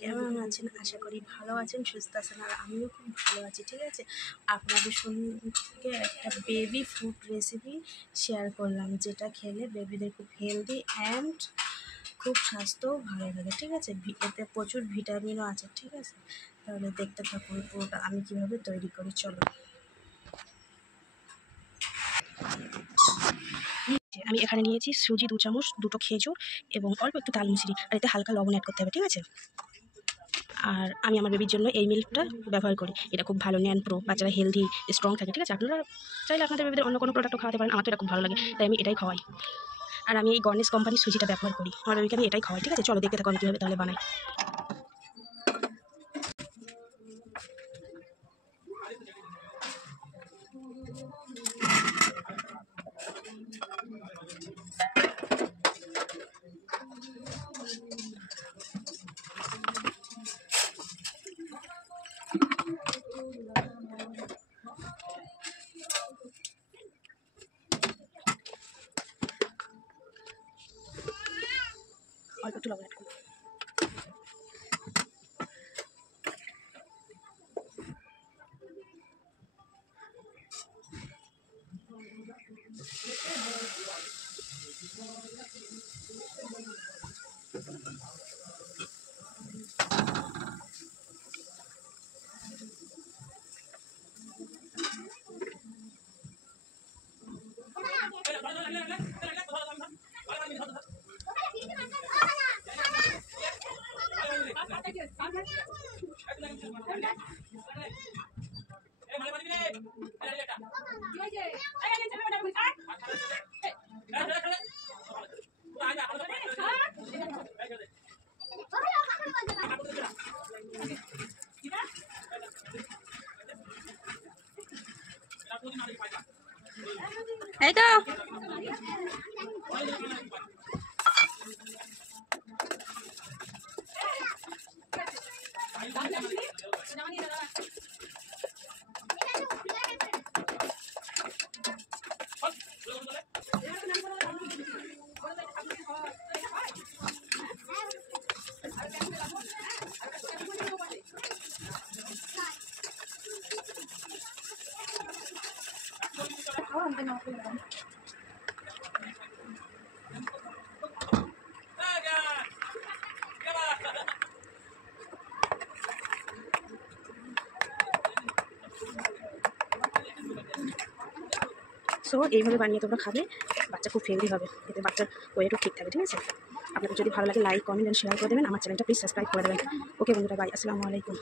কেমন আছেন? আশা করি ভালো আছেন, সুস্থ আছেন। আর আমিও খুব ভালো আছি, ঠিক আছে? আপনাদের সঙ্গে একটা বেবি ফুড রেসিপি শেয়ার করলাম, যেটা খেলে বেবিদের খুব হেলদি অ্যান্ড খুব স্বাস্থ্যও ভালো থাকে, ঠিক আছে? এতে প্রচুর ভিটামিনও আছে, ঠিক আছে? তাহলে দেখতে থাকুন পুরোটা আমি কীভাবে তৈরি করি, চলো। আমি এখানে নিয়েছি সুজি 2 চামচ, 2টো খেজুর এবং অল্প একটু তাল মিছরি, আর এতে হালকা লবণ অ্যাড করতে হবে, ঠিক আছে? আর আমি আমার বেবির জন্য এই মিল্কটা ব্যবহার করি। এটা খুব ভালো, ন্যান প্রো, বাচ্চারা হেলদি স্ট্রং থাকে, ঠিক আছে? আপনারা চাইলে আপনাদের বেবিদের অন্য কোনো প্রোডাক্টও খাওয়াতে পারেন। আমার তো এটা খুব ভালো লাগে, তাই আমি এটাই খাওয়াই। আর আমি এই গর্নেস কোম্পানির সুজিটা ব্যবহার করি, আমার বেবিকে আমি এটাই খাওয়াই, ঠিক আছে? চলো দেখতে থাকো আমি কীভাবে তাহলে বানাই। অল্প একটু লবণ অ্যাড করবো। এই তো সো এইভাবে বানিয়ে তোমরা খাবে, বাচ্চা খুব হেলদি হবে, এতে বাচ্চার ওয়েটও ঠিক থাকে, ঠিক আছে? আপনাদের যদি ভালো লাগে লাইক, কমেন্ট অ্যান্ড শেয়ার করে দেবেন। আমার চ্যানেলটা প্লিজ সাবস্ক্রাইব করে দেবেন। ওকে বন্ধুরা, বাই, আসসালামু আলাইকুম।